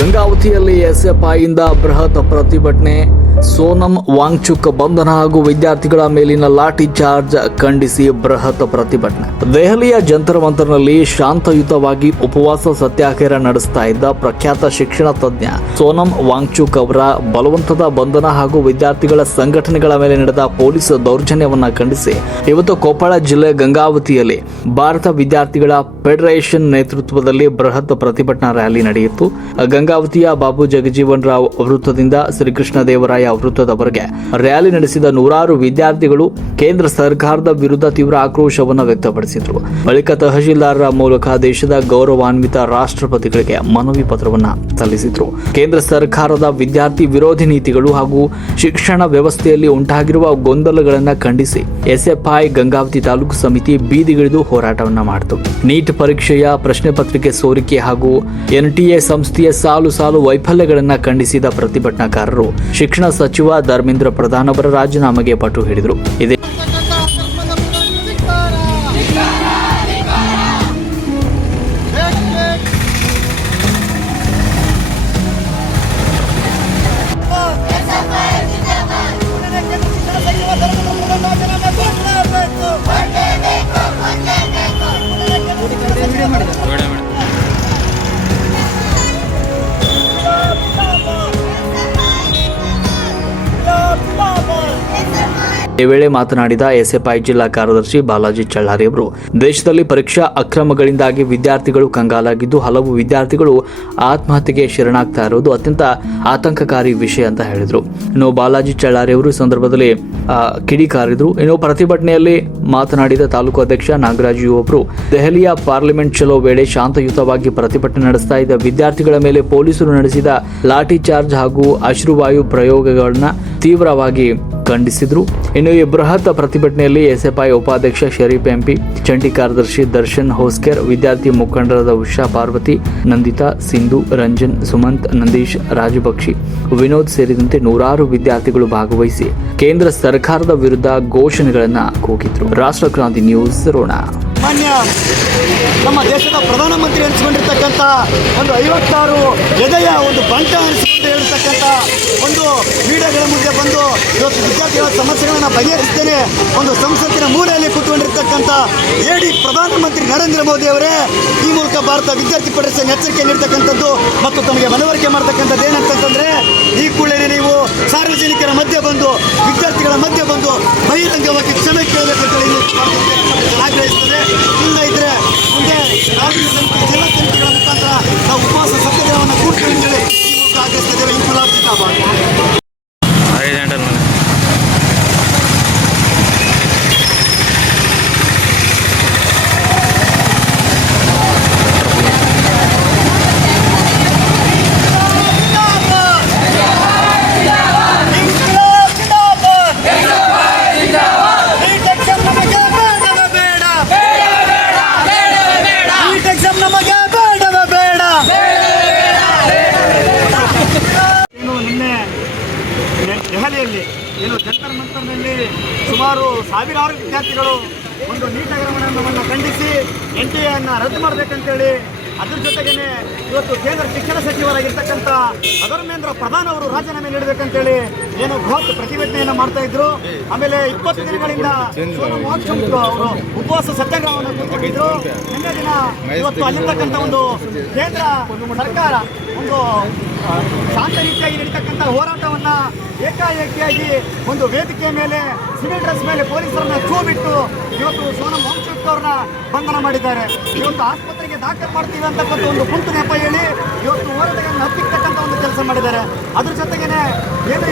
ಗಂಗಾವತಿಯಲ್ಲಿ ಎಸ್ಎಫ್ಐಯಿಂದ ಬೃಹತ್ ಪ್ರತಿಭಟನೆ. ಸೋನಂ ವಾಂಗ್ಚುಕ್ ಬಂಧನ ಹಾಗೂ ವಿದ್ಯಾರ್ಥಿಗಳ ಮೇಲಿನ ಲಾಠಿ ಚಾರ್ಜ್ ಖಂಡಿಸಿ ಬೃಹತ್ ಪ್ರತಿಭಟನೆ. ದೆಹಲಿಯ ಜಂತರ್ ಮಂತರ್ನಲ್ಲಿ ಶಾಂತಯುತವಾಗಿ ಉಪವಾಸ ಸತ್ಯಾಗ್ರಹ ನಡೆಸ್ತಾ ಇದ್ದ ಪ್ರಖ್ಯಾತ ಶಿಕ್ಷಣ ತಜ್ಞ ಸೋನಂ ವಾಂಗ್ಚುಕ್ ಅವರ ಬಲವಂತದ ಬಂಧನ ಹಾಗೂ ವಿದ್ಯಾರ್ಥಿಗಳ ಸಂಘಟನೆಗಳ ಮೇಲೆ ನಡೆದ ಪೊಲೀಸ್ ದೌರ್ಜನ್ಯವನ್ನ ಖಂಡಿಸಿ ಇವತ್ತು ಕೊಪ್ಪಳ ಜಿಲ್ಲೆ ಗಂಗಾವತಿಯಲ್ಲಿ ಭಾರತ ವಿದ್ಯಾರ್ಥಿಗಳ ಫೆಡರೇಷನ್ ನೇತೃತ್ವದಲ್ಲಿ ಬೃಹತ್ ಪ್ರತಿಭಟನಾ ರ್ಯಾಲಿ ನಡೆಯಿತು. ಗಂಗಾವತಿಯ ಬಾಬು ಜಗಜೀವನ್ ರಾವ್ ವೃತ್ತದಿಂದ ಶ್ರೀಕೃಷ್ಣ ದೇವರಾಯ ವೃತ್ತದವರೆಗೆ ರ್ಯಾಲಿ ನಡೆಸಿದ ನೂರಾರು ವಿದ್ಯಾರ್ಥಿಗಳು ಕೇಂದ್ರ ಸರ್ಕಾರದ ವಿರುದ್ಧ ತೀವ್ರ ಆಕ್ರೋಶವನ್ನು ವ್ಯಕ್ತಪಡಿಸಿದರು. ಬಳಿಕ ತಹಶೀಲ್ದಾರರ ಮೂಲಕ ದೇಶದ ಗೌರವಾನ್ವಿತ ರಾಷ್ಟ್ರಪತಿಗಳಿಗೆ ಮನವಿ ಪತ್ರವನ್ನು ಸಲ್ಲಿಸಿದರು. ಕೇಂದ್ರ ಸರ್ಕಾರದ ವಿದ್ಯಾರ್ಥಿ ವಿರೋಧಿ ನೀತಿಗಳು ಹಾಗೂ ಶಿಕ್ಷಣ ವ್ಯವಸ್ಥೆಯಲ್ಲಿ ಉಂಟಾಗಿರುವ ಗೊಂದಲಗಳನ್ನು ಖಂಡಿಸಿ ಎಸ್ಎಫ್ಐ ಗಂಗಾವತಿ ತಾಲೂಕು ಸಮಿತಿ ಬೀದಿಗಿಳಿದು ಹೋರಾಟವನ್ನು ಮಾಡಿತು. ನೀಟ್ ಪರೀಕ್ಷೆಯ ಪ್ರಶ್ನೆ ಪತ್ರಿಕೆ ಸೋರಿಕೆ ಹಾಗೂ ಎನ್ಟಿಎ ಸಂಸ್ಥೆಯ ಸಾಲು ಸಾಲು ವೈಫಲ್ಯಗಳನ್ನು ಖಂಡಿಸಿದ ಪ್ರತಿಭಟನಾಕಾರರು ಶಿಕ್ಷಣ ಸಚಿವ ಧರ್ಮೇಂದ್ರ ಪ್ರಧಾನ್ ಅವರ ರಾಜೀನಾಮೆಗೆ ಪಟ್ಟು ಹಿಡಿದರು. ಈ ವೇಳೆ ಮಾತನಾಡಿದ ಎಸ್ಎಫ್ಐ ಜಿಲ್ಲಾ ಕಾರ್ಯದರ್ಶಿ ಬಾಲಾಜಿ ಚಳ್ಳಾರಿ ಅವರು, ದೇಶದಲ್ಲಿ ಪರೀಕ್ಷಾ ಅಕ್ರಮಗಳಿಂದಾಗಿ ವಿದ್ಯಾರ್ಥಿಗಳು ಕಂಗಾಲಾಗಿದ್ದು ಹಲವು ವಿದ್ಯಾರ್ಥಿಗಳು ಆತ್ಮಹತ್ಯೆಗೆ ಶರಣಾಗ್ತಾ ಇರುವುದು ಅತ್ಯಂತ ಆತಂಕಕಾರಿ ವಿಷಯ ಅಂತ ಹೇಳಿದರು. ಇನ್ನು ಬಾಲಾಜಿ ಚಳ್ಳಾರಿ ಅವರು ಈ ಸಂದರ್ಭದಲ್ಲಿ ಕಿಡಿಕಾರಿದ್ರು. ಇನ್ನು ಪ್ರತಿಭಟನೆಯಲ್ಲಿ ಮಾತನಾಡಿದ ತಾಲೂಕು ಅಧ್ಯಕ್ಷ ನಾಗರಾಜು ಅವರು, ದೆಹಲಿಯ ಪಾರ್ಲಿಮೆಂಟ್ ಚಲೋ ವೇಳೆ ಶಾಂತಯುತವಾಗಿ ಪ್ರತಿಭಟನೆ ನಡೆಸ್ತಾ ಇದ್ದ ವಿದ್ಯಾರ್ಥಿಗಳ ಮೇಲೆ ಪೊಲೀಸರು ನಡೆಸಿದ ಲಾಠಿ ಚಾರ್ಜ್ ಹಾಗೂ ಅಶ್ರುವಾಯು ಪ್ರಯೋಗಗಳನ್ನ ತೀವ್ರವಾಗಿ ಖಂಡಿಸಿದ್ರು. ಇನ್ನು ಈ ಬೃಹತ್ ಪ್ರತಿಭಟನೆಯಲ್ಲಿ ಎಸ್ಎಫ್ಐ ಉಪಾಧ್ಯಕ್ಷ ಶರೀಫ್ ಎಂಪಿ, ಜಂಟಿ ಕಾರ್ಯದರ್ಶಿ ದರ್ಶನ್ ಹೋಸ್ಕರ್, ವಿದ್ಯಾರ್ಥಿ ಮುಖಂಡರಾದ ಉಷಾ, ಪಾರ್ವತಿ, ನಂದಿತಾ, ಸಿಂಧು, ರಂಜನ್, ಸುಮಂತ್, ನಂದೀಶ್, ರಾಜಬಕ್ಷಿ, ವಿನೋದ್ ಸೇರಿದಂತೆ ನೂರಾರು ವಿದ್ಯಾರ್ಥಿಗಳು ಭಾಗವಹಿಸಿ ಕೇಂದ್ರ ಸರ್ಕಾರದ ವಿರುದ್ಧ ಘೋಷಣೆಗಳನ್ನು ಕೂಗಿದ್ರು. ರಾಷ್ಟ್ರಕ್ರಾಂತಿ ನ್ಯೂಸ್ ರೋಣ. ಮಾನ್ಯ ನಮ್ಮ ದೇಶದ ಪ್ರಧಾನಮಂತ್ರಿ ಅನಿಸಿಕೊಂಡಿರ್ತಕ್ಕಂಥ ಒಂದು 56 ಎದೆಯ ಒಂದು ಬಂಟ ಅನಿಸಿಕೊಂಡು ಹೇಳಿರ್ತಕ್ಕಂಥ ಒಂದು ಮೀಡಿಯಾಗಳ ಮುಂದೆ ಬಂದು ಇವತ್ತು ವಿದ್ಯಾರ್ಥಿಗಳ ಸಮಸ್ಯೆಗಳನ್ನು ಬಗೆಹರಿಸ್ತೇನೆ ಒಂದು ಸಂಸತ್ತಿನ ಮೂಲೆಯಲ್ಲಿ ಕೂತ್ಕೊಂಡಿರ್ತಕ್ಕಂಥ ಎಡಿ ಪ್ರಧಾನಮಂತ್ರಿ ನರೇಂದ್ರ ಮೋದಿ ಅವರೇ ಈ ಮೂಲಕ ಭಾರತ ವಿದ್ಯಾರ್ಥಿ ಫೆಡರೇಷನ್ ಎಚ್ಚರಿಕೆ ನೀಡ್ತಕ್ಕಂಥದ್ದು ಮತ್ತು ತಮಗೆ ಮನವರಿಕೆ ಮಾಡ್ತಕ್ಕಂಥದ್ದು ಏನಂತಂದರೆ ಈ ಕೂಡಲೇ ನೀವು ಸಾರ್ವಜನಿಕರ ಮಧ್ಯೆ ಬಂದು ವಿದ್ಯಾರ್ಥಿಗಳ ಮಧ್ಯೆ ಬಂದು ಬಹಿರಂಗವಾಗಿ ಕ್ಷಮೆ ಕೇಳಬೇಕಂತೇಳಿ ಆಗ್ರಹಿಸ್ತದೆ. ಇಲ್ಲ ಇದ್ರೆ ಮುಂದೆ ರಾಜ್ಯ ಸಮಿತಿ ಜಿಲ್ಲಾ ಸಮಿತಿಗಳ ಮುಖಾಂತರ ನಾವು ಉಪವಾಸ ಸತ್ಯಾಗ್ರಹವನ್ನು ಕೂಡ್ತೀವಿ ಅಂತೇಳಿ ಈ ಮೂಲಕ ಆಗ್ರಹಿಸ್ತಿದ್ದೇವೆ. ಇನ್ಕುಲಾಬ್ ಜಿಂದಾಬಾದ್. ದೆಹಲಿಯಲ್ಲಿ ಜಂತರ್ ಮಂತರ್ನಲ್ಲಿ ಸುಮಾರು ಸಾವಿರಾರು ವಿದ್ಯಾರ್ಥಿಗಳು ಒಂದು ನೀಟ್ ಹಗರಣವನ್ನು ಖಂಡಿಸಿ ಎನ್ಟಿಎಯನ್ನು ರದ್ದು ಮಾಡಬೇಕಂತೇಳಿ ಅದ್ರ ಜೊತೆಗೇನೆ ಇವತ್ತು ಕೇಂದ್ರ ಶಿಕ್ಷಣ ಸಚಿವರಾಗಿರ್ತಕ್ಕಂಥ ಧರ್ಮೇಂದ್ರ ಪ್ರಧಾನ್ ಅವರು ರಾಜೀನಾಮೆ ನೀಡಬೇಕಂತೇಳಿ ಬೃಹತ್ ಪ್ರತಿಭಟನೆಯನ್ನು ಮಾಡ್ತಾ ಇದ್ರು. ಆಮೇಲೆ 20 ದಿನಗಳಿಂದ ಸೋನಂ ವಾಂಗ್ಚುಕ್ ಅವರು ಉಪವಾಸ ಸತ್ಯಾಗ್ರಹವನ್ನು ಕೂತ್ಕೊಂಡಿದ್ರು. ನಿನ್ನೆ ದಿನ ಇವತ್ತು ಅಲ್ಲಿರ್ತಕ್ಕಂಥ ಒಂದು ಕೇಂದ್ರ ಸರ್ಕಾರ ಒಂದು ಶಾಂತ ರೀತಿಯಾಗಿ ನಡೀತಕ್ಕಂಥ ಹೋರಾಟವನ್ನು ಏಕಾಏಕಿಯಾಗಿ ಒಂದು ವೇದಿಕೆ ಮೇಲೆ ಸಿವಿಲ್ ಡ್ರೆಸ್ ಮೇಲೆ ಪೊಲೀಸರನ್ನ ಛೂ ಬಿಟ್ಟು ಇವತ್ತು ಸೋನಂ ವಾಂಗ್ಚುಕ್ ಅವ್ರನ್ನ ಬಂಧನ ಮಾಡಿದ್ದಾರೆ. ಇವತ್ತು ಆಸ್ಪತ್ರೆಗೆ ದಾಖಲು ಮಾಡ್ತೀವಿ ಅಂತಕ್ಕಂಥ ಒಂದು ಕುಂಟು ನೆಪ ಹೇಳಿ ಇವತ್ತು ಹೋರಾಟಗಳನ್ನು ಹತ್ತಿಕ್ಕತಕ್ಕಂಥ ಒಂದು ಕೆಲಸ ಮಾಡಿದ್ದಾರೆ. ಅದ್ರ ಜೊತೆಗೇನೆ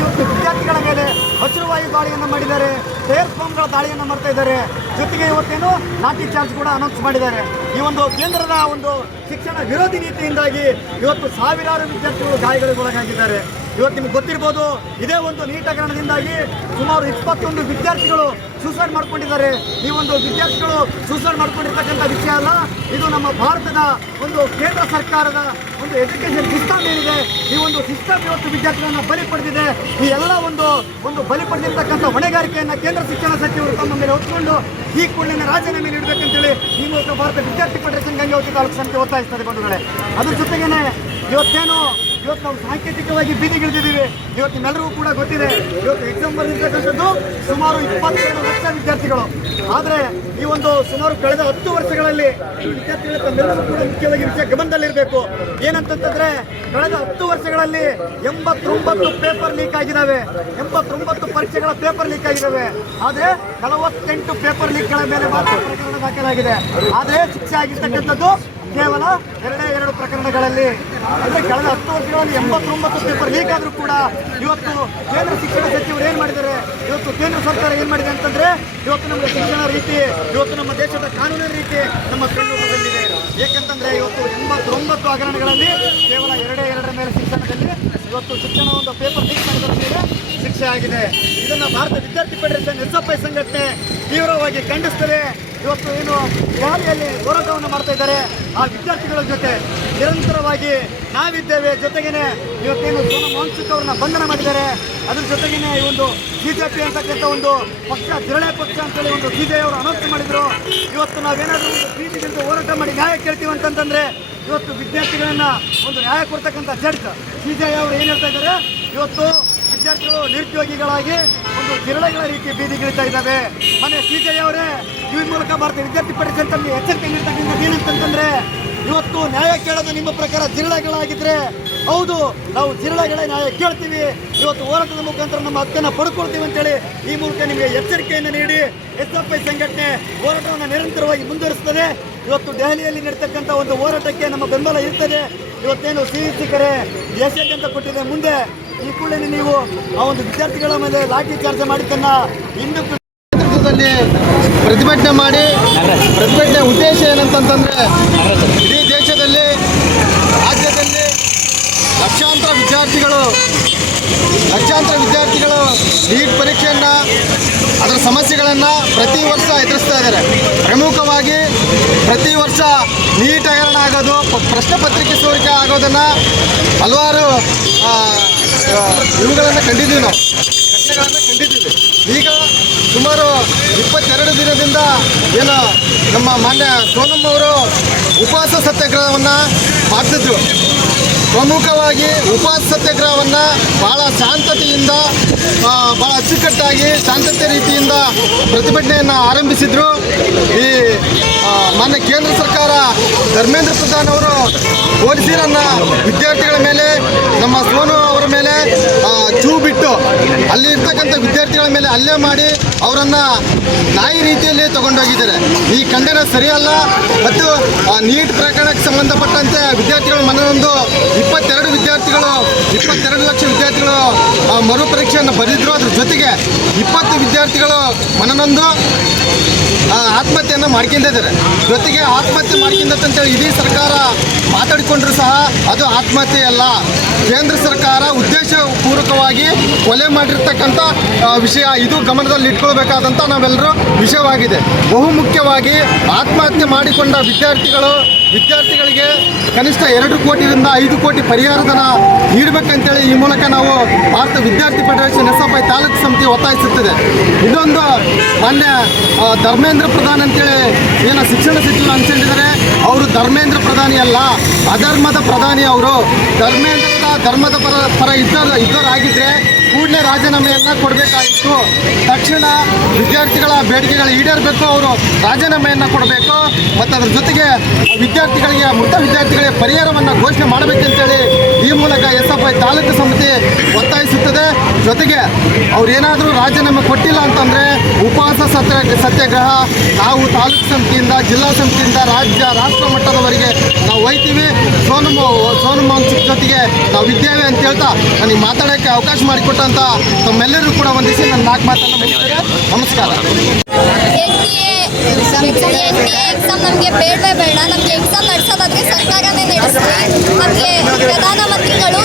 ಇವತ್ತು ವಿದ್ಯಾರ್ಥಿಗಳ ಮೇಲೆ ಅಶ್ರುವಾಯು ದಾಳಿಯನ್ನು ಮಾಡಿದ್ದಾರೆ, ಟೈರ್ ಬಾಂಬ್ಗಳ ದಾಳಿಯನ್ನು ಮಾಡ್ತಾ ಇದ್ದಾರೆ. ಜೊತೆಗೆ ಇವತ್ತೇನು ಲಾಠಿ ಚಾರ್ಜ್ ಕೂಡ ಅನೌನ್ಸ್ ಮಾಡಿದ್ದಾರೆ. ಈ ಒಂದು ಕೇಂದ್ರದ ಒಂದು ಶಿಕ್ಷಣ ವಿರೋಧಿ ನೀತಿಯಿಂದಾಗಿ ಇವತ್ತು ಸಾವಿರಾರು ವಿದ್ಯಾರ್ಥಿಗಳು ಗಾಯಗಳಿಗೆ ಒಳಗಾಗಿದ್ದಾರೆ. ಇವತ್ತು ನಿಮ್ಗೆ ಗೊತ್ತಿರ್ಬೋದು, ಇದೇ ಒಂದು ನೀಟ್ ಹಗರಣದಿಂದಾಗಿ ಸುಮಾರು 21 ವಿದ್ಯಾರ್ಥಿಗಳು ಸೂಸೈಡ್ ಮಾಡ್ಕೊಂಡಿದ್ದಾರೆ. ಈ ಒಂದು ವಿದ್ಯಾರ್ಥಿಗಳು ಸೂಸೈಡ್ ಮಾಡ್ಕೊಂಡಿರ್ತಕ್ಕಂಥ ವಿಷಯ ಅಲ್ಲ, ಇದು ನಮ್ಮ ಭಾರತದ ಒಂದು ಕೇಂದ್ರ ಸರ್ಕಾರದ ಒಂದು ಎಜುಕೇಷನ್ ಸಿಸ್ಟಮ್ ಏನಿದೆ, ಈ ಒಂದು ಸಿಸ್ಟಮ್ ಇವತ್ತು ವಿದ್ಯಾರ್ಥಿಗಳನ್ನ ಬಲಿ ಪಡೆದಿದೆ. ಈ ಎಲ್ಲ ಒಂದು ಬಲಿ ಪಡೆದಿರ್ತಕ್ಕಂಥ ಹೊಣೆಗಾರಿಕೆಯನ್ನು ಕೇಂದ್ರ ಶಿಕ್ಷಣ ಸಚಿವರು ತಮ್ಮ ಮೇಲೆ ಹೊತ್ಕೊಂಡು ಈ ಕೂಡಲೇ ರಾಜೀನಾಮೆ ನೀಡಬೇಕಂತೇಳಿ ಈ ಮೂಲಕ ಭಾರತ ವಿದ್ಯಾರ್ಥಿ ಫೆಡರೇಷನ್ ಗಂಗಾವತಿ ತಾಲೂಕು ಸಮಿತಿ ಒತ್ತಾಯಿಸ್ತಾರೆ ಬಂಧುಗಳೇ. ಅದ್ರ ಜೊತೆಗೇನೆ ಇವತ್ತು ನಾವು ಸಾಂಕೇತಿಕವಾಗಿ ಬೀದಿಗಿಳಿದಿದ್ದೀವಿ. ಇವತ್ತು ನಿಮ್ಮೆಲ್ಲರಿಗೂ ಕೂಡ ಗೊತ್ತಿದೆ, ಇವತ್ತು ಎಕ್ಸಾಮ್ ಬರೆದಿರ್ತಕ್ಕಂಥದ್ದು ಸುಮಾರು 22 ಲಕ್ಷ ವಿದ್ಯಾರ್ಥಿಗಳು. ಆದರೆ ಈ ಒಂದು ಸುಮಾರು ಕಳೆದ 10 ವರ್ಷಗಳಲ್ಲಿ ಈ ವಿದ್ಯಾರ್ಥಿಗಳ ತಮ್ಮೆಲ್ಲರೂ ಕೂಡ ಮುಖ್ಯವಾಗಿ ವಿಷಯ ಗಮನದಲ್ಲಿರಬೇಕು. ಏನಂತಂದ್ರೆ ಕಳೆದ 10 ವರ್ಷಗಳಲ್ಲಿ 89 ಪೇಪರ್ ಲೀಕ್ ಆಗಿದ್ದಾವೆ, 89 ಪರೀಕ್ಷೆಗಳ ಪೇಪರ್ ಲೀಕ್ ಆಗಿದ್ದಾವೆ. ಆದರೆ 48 ಪೇಪರ್ ಲೀಕ್ಗಳ ಮೇಲೆ ಮಾತ್ರ ಪ್ರಕರಣ ದಾಖಲಾಗಿದೆ. ಆದರೆ ಶಿಕ್ಷೆ ಆಗಿರ್ತಕ್ಕಂಥದ್ದು ಕೇವಲ 2 ಪ್ರಕರಣಗಳಲ್ಲಿ. ಅಂದರೆ ಕಳೆದ 10 ವರ್ಷಗಳಲ್ಲಿ 89 ಪೇಪರ್ ಲೀಕ್ ಆದರೂ ಕೂಡ ಇವತ್ತು ಕೇಂದ್ರ ಶಿಕ್ಷಣ ಸಚಿವರು ಏನು ಮಾಡಿದ್ದಾರೆ, ಇವತ್ತು ಕೇಂದ್ರ ಸರ್ಕಾರ ಏನು ಮಾಡಿದೆ ಅಂತಂದರೆ ಇವತ್ತು ನಮ್ಮ ಶಿಕ್ಷಣ ರೀತಿ, ಇವತ್ತು ನಮ್ಮ ದೇಶದ ಕಾನೂನಿನ ರೀತಿ ನಮ್ಮ ಕಣ್ಣುಗಳಿದೆ. ಏಕೆಂತಂದರೆ ಇವತ್ತು 89 ಹಗರಣಗಳಲ್ಲಿ ಕೇವಲ 2 ಮೇಲೆ ಶಿಕ್ಷಣದಲ್ಲಿ ಇವತ್ತು ಶಿಕ್ಷಣ ಒಂದು ಪೇಪರ್ ಲೀಕ್ ಮಾಡಿದ ಮೇಲೆ ಶಿಕ್ಷೆ ಆಗಿದೆ. ಇದನ್ನು ಭಾರತ ವಿದ್ಯಾರ್ಥಿ ಫೆಡರೇಷನ್ SFI ಸಂಘಟನೆ ತೀವ್ರವಾಗಿ ಖಂಡಿಸ್ತದೆ. ಇವತ್ತು ಏನು ದೆಹಲಿಯಲ್ಲಿ ಹೋರಾಟವನ್ನು ಮಾಡ್ತಾ ಇದ್ದಾರೆ, ಆ ವಿದ್ಯಾರ್ಥಿಗಳ ಜೊತೆ ನಿರಂತರವಾಗಿ ನಾವಿದ್ದೇವೆ. ಜೊತೆಗೇನೆ ಇವತ್ತೇನು ಸೋನಂ ವಾಂಗ್ಚುಕ್ ಅವ್ರನ್ನ ಬಂಧನ ಮಾಡಿದ್ದಾರೆ, ಅದ್ರ ಜೊತೆಗೇನೆ ಈ ಒಂದು BJP ಅಂತಕ್ಕಂಥ ಒಂದು ಪಕ್ಷ ಜಿರಳೆ ಪಕ್ಷ ಅಂತೇಳಿ ಒಂದು CJI ಅವರು ಅನೌನ್ಸ್ ಮಾಡಿದ್ರು. ಇವತ್ತು ನಾವೇನಾದರೂ ಒಂದು ಬೀದಿಗಿಳಿದು ಹೋರಾಟ ಮಾಡಿ ನ್ಯಾಯ ಕೇಳ್ತೀವಿ ಅಂತಂತಂದ್ರೆ ಇವತ್ತು ವಿದ್ಯಾರ್ಥಿಗಳನ್ನ ಒಂದು ನ್ಯಾಯ ಕೊಡ್ತಕ್ಕಂಥ ಜಡ್ಜ್ CJI ಅವರು ಏನು ಹೇಳ್ತಾ ಇದ್ದಾರೆ, ಇವತ್ತು ವಿದ್ಯಾರ್ಥಿಗಳು ನಿರುದ್ಯೋಗಿಗಳಾಗಿ ಒಂದು ಜಿರಳೆಗಳ ರೀತಿ ಬೀದಿಗಿಳಿತಾ ಇದ್ದಾವೆ. ಮನೆ CJI ಅವರೇ ಈ ಮೂಲಕ ಭಾರತ ವಿದ್ಯಾರ್ಥಿ ಫೆಡರೇಷನ್ ತಮಗೆ ಎಚ್ಚರಿಕೆ ನೀಡ್ತಕ್ಕಂಥದ್ದು ಏನಂತಂದ್ರೆ, ಇವತ್ತು ನ್ಯಾಯ ಕೇಳೋದು ನಿಮ್ಮ ಪ್ರಕಾರ ಜಿರಳೆಗಳಾಗಿದ್ರೆ ಹೌದು, ನಾವು ಜಿರಳೆಗಳ ನ್ಯಾಯ ಕೇಳ್ತೀವಿ, ಇವತ್ತು ಹೋರಾಟದ ಮುಖಾಂತರ ನಮ್ಮ ಹಕ್ಕನ್ನು ಪಡ್ಕೊಳ್ತೀವಿ ಅಂತೇಳಿ ಈ ಮೂಲಕ ನಿಮಗೆ ಎಚ್ಚರಿಕೆಯನ್ನು ನೀಡಿ SFI ಸಂಘಟನೆ ಹೋರಾಟವನ್ನು ನಿರಂತರವಾಗಿ ಮುಂದುವರಿಸ್ತದೆ. ಇವತ್ತು ದೆಹಲಿಯಲ್ಲಿ ನಡೀತಕ್ಕಂಥ ಒಂದು ಹೋರಾಟಕ್ಕೆ ನಮ್ಮ ಬೆಂಬಲ ಇರ್ತದೆ. ಇವತ್ತೇನು CEC ಕರೆ ಅಂತ ಕೊಟ್ಟಿದೆ, ಮುಂದೆ ಈ ಕೂಡಲೇ ನೀವು ಆ ಒಂದು ವಿದ್ಯಾರ್ಥಿಗಳ ಮೇಲೆ ಲಾಠಿ ಚಾರ್ಜ್ ಮಾಡಿದ್ದನ್ನ ಇಂದು ನೇತೃತ್ವದಲ್ಲಿ ಪ್ರತಿಭಟನೆ ಮಾಡಿ, ಪ್ರತಿಭಟನೆ ಉದ್ದೇಶ ಏನಂತಂತಂದ್ರೆ ಇಡೀ ದೇಶದಲ್ಲಿ ರಾಜ್ಯದಲ್ಲಿ ಲಕ್ಷಾಂತರ ವಿದ್ಯಾರ್ಥಿಗಳು ನೀಟ್ ಪರೀಕ್ಷೆಯನ್ನು ಅದರ ಸಮಸ್ಯೆಗಳನ್ನು ಪ್ರತಿ ವರ್ಷ ಎದುರಿಸ್ತಾ ಇದ್ದಾರೆ. ಪ್ರಮುಖವಾಗಿ ಪ್ರತಿ ವರ್ಷ ನೀಟ್ ಹಗರಣ ಆಗೋದು, ಪ್ರಶ್ನೆ ಪತ್ರಿಕೆ ಸೋರಿಕೆ ಆಗೋದನ್ನು ಹಲವಾರು ಇವುಗಳನ್ನು ಕಂಡಿದ್ದೀವಿ, ನಾವು ಘಟನೆಗಳನ್ನು ಕಂಡಿದ್ದೀವಿ. ಈಗ ಸುಮಾರು 22 ದಿನದಿಂದ ಏನು ನಮ್ಮ ಮಾನ್ಯ ಸೋನಂ ಅವರು ಉಪವಾಸ ಸತ್ಯಾಗ್ರಹವನ್ನು ಮಾಡ್ತಿದ್ರು. ಪ್ರಮುಖವಾಗಿ ಉಪವಾಸ ಸತ್ಯಾಗ್ರಹವನ್ನು ಭಾಳ ಶಾಂತತೆಯಿಂದ, ಭಾಳ ಅಚ್ಚುಕಟ್ಟಾಗಿ ಶಾಂತತೆ ರೀತಿಯಿಂದ ಪ್ರತಿಭಟನೆಯನ್ನು ಆರಂಭಿಸಿದರು. ಈ ಮಾನ್ಯ ಕೇಂದ್ರ ಸರ್ಕಾರ ಧರ್ಮೇಂದ್ರ ಪ್ರಧಾನ್ ಅವರು ಪೊಲೀಸರನ್ನು ವಿದ್ಯಾರ್ಥಿಗಳ ಮೇಲೆ, ನಮ್ಮ ಸೋನು ಅವರ ಮೇಲೆ ಚೂ ಬಿಟ್ಟು ಅಲ್ಲಿ ಇರ್ತಕ್ಕಂಥ ವಿದ್ಯಾರ್ಥಿಗಳ ಮೇಲೆ ಹಲ್ಲೆ ಮಾಡಿ ಅವರನ್ನು ನಾಯಿ ರೀತಿಯಲ್ಲಿ ತಗೊಂಡೋಗಿದ್ದಾರೆ. ಈ ಖಂಡನ ಸರಿಯಲ್ಲ. ಮತ್ತು ನೀಟ್ ಪ್ರಕರಣಕ್ಕೆ ಸಂಬಂಧಪಟ್ಟಂತೆ ವಿದ್ಯಾರ್ಥಿಗಳ ಮನನೊಂದು 22 ಲಕ್ಷ ವಿದ್ಯಾರ್ಥಿಗಳು ಮರು ಪರೀಕ್ಷೆಯನ್ನು ಬರೆದಿದ್ರು. ಅದ್ರ ಜೊತೆಗೆ 20 ವಿದ್ಯಾರ್ಥಿಗಳು ಮನನೊಂದು ಆತ್ಮಹತ್ಯೆಯನ್ನು ಮಾಡ್ಕೊಂಡಿದ್ದಾರೆ. ಜೊತೆಗೆ ಆತ್ಮಹತ್ಯೆ ಮಾಡ್ಕೊಂಡಂತೇಳಿ ಇಡೀ ಸರ್ಕಾರ ಮಾತಾಡಿಕೊಂಡ್ರು ಸಹ ಅದು ಆತ್ಮಹತ್ಯೆ ಅಲ್ಲ. ಕೇಂದ್ರ ಸರ್ಕಾರ ಉದ್ದೇಶಪೂರ್ವಕವಾಗಿ ಕೊಲೆ ಮಾಡಿರ್ತಕ್ಕಂಥ ವಿಷಯ, ಇದು ಗಮನದಲ್ಲಿ ಇಟ್ಕೊಳ್ಬೇಕಾದಂಥ ನಾವೆಲ್ಲರೂ ವಿಷಯವಾಗಿದೆ. ಬಹುಮುಖ್ಯವಾಗಿ ಆತ್ಮಹತ್ಯೆ ಮಾಡಿಕೊಂಡ ವಿದ್ಯಾರ್ಥಿಗಳಿಗೆ ಕನಿಷ್ಠ 2 ಕೋಟಿಯಿಂದ 5 ಕೋಟಿ ಪರಿಹಾರ ಧನ ನೀಡಬೇಕಂತೇಳಿ ಈ ಮೂಲಕ ನಾವು ಭಾರತ ವಿದ್ಯಾರ್ಥಿ ಫೆಡರೇಷನ್ SFI ತಾಲೂಕು ಸಮಿತಿ ಒತ್ತಾಯಿಸುತ್ತದೆ. ಇನ್ನೊಂದು ಮಾನ್ಯ ಧರ್ಮೇಂದ್ರ ಪ್ರಧಾನ್ ಅಂತೇಳಿ ಏನು ಶಿಕ್ಷಣ ಸಚಿವರು ಅನ್ಕೊಂಡಿದ್ದಾರೆ, ಅವರು ಧರ್ಮೇಂದ್ರ ಪ್ರಧಾನಿ ಅಲ್ಲ, ಅಧರ್ಮದ ಪ್ರಧಾನಿ ಅವರು. ಧರ್ಮದ ಪರ ಇದ್ದವರಾಗಿದ್ದರೆ ಕೂಡಲೇ ರಾಜೀನಾಮೆಯನ್ನು ಕೊಡಬೇಕಾಗಿತ್ತು. ತಕ್ಷಣ ವಿದ್ಯಾರ್ಥಿಗಳ ಬೇಡಿಕೆಗಳು ಈಡೇರಬೇಕು, ಅವರು ರಾಜೀನಾಮೆಯನ್ನು ಕೊಡಬೇಕು. ಮತ್ತು ಅದರ ಜೊತೆಗೆ ಮೃತ ವಿದ್ಯಾರ್ಥಿಗಳಿಗೆ ಪರಿಹಾರವನ್ನು ಘೋಷಣೆ ಮಾಡಬೇಕಂತೇಳಿ ಈ ಮೂಲಕ SFI ತಾಲೂಕು ಸಮಿತಿ ಒತ್ತಾಯಿಸುತ್ತದೆ. ಜೊತೆಗೆ ಅವ್ರೇನಾದರೂ ರಾಜೀನಾಮೆ ಕೊಟ್ಟಿಲ್ಲ ಅಂತಂದರೆ ಉಪವಾಸ ಸತ್ಯಾಗ್ರಹ ನಾವು ತಾಲೂಕು ಸಮಿತಿಯಿಂದ, ಜಿಲ್ಲಾ ಸಮಿತಿಯಿಂದ ರಾಷ್ಟ್ರ ಮಟ್ಟದವರೆಗೆ ನಾವು ಒಯ್ತೀವಿ. ಸೋನಂ ವಾಂಗ್ಚುಕ್ ಜೊತೆಗೆ ನಾವು ಇದ್ದೇವೆ ಅಂತ ಹೇಳ್ತಾ ನನಗೆ ಮಾತಾಡೋಕ್ಕೆ ಅವಕಾಶ ಮಾಡಿಕೊಟ್ಟಂತ ತಮ್ಮೆಲ್ಲರೂ ಕೂಡ ವಂದಿಸಿ ನನ್ನ 4 ಮಾತನ್ನು ಮುಗಿಸ್ತೇನೆ. ನಮಸ್ಕಾರ. NTA ಎಕ್ಸಾಮ್ ನಮಗೆ ಬೇಡವೇ ಬೇಡ. ನಮಗೆ ಎಕ್ಸಾಮ್ ನಡೆಸೋದಾದ್ರೆ ಸರ್ಕಾರನೇ ನಡೆಸಲಿ. ನಮಗೆ ಪ್ರಧಾನಮಂತ್ರಿಗಳು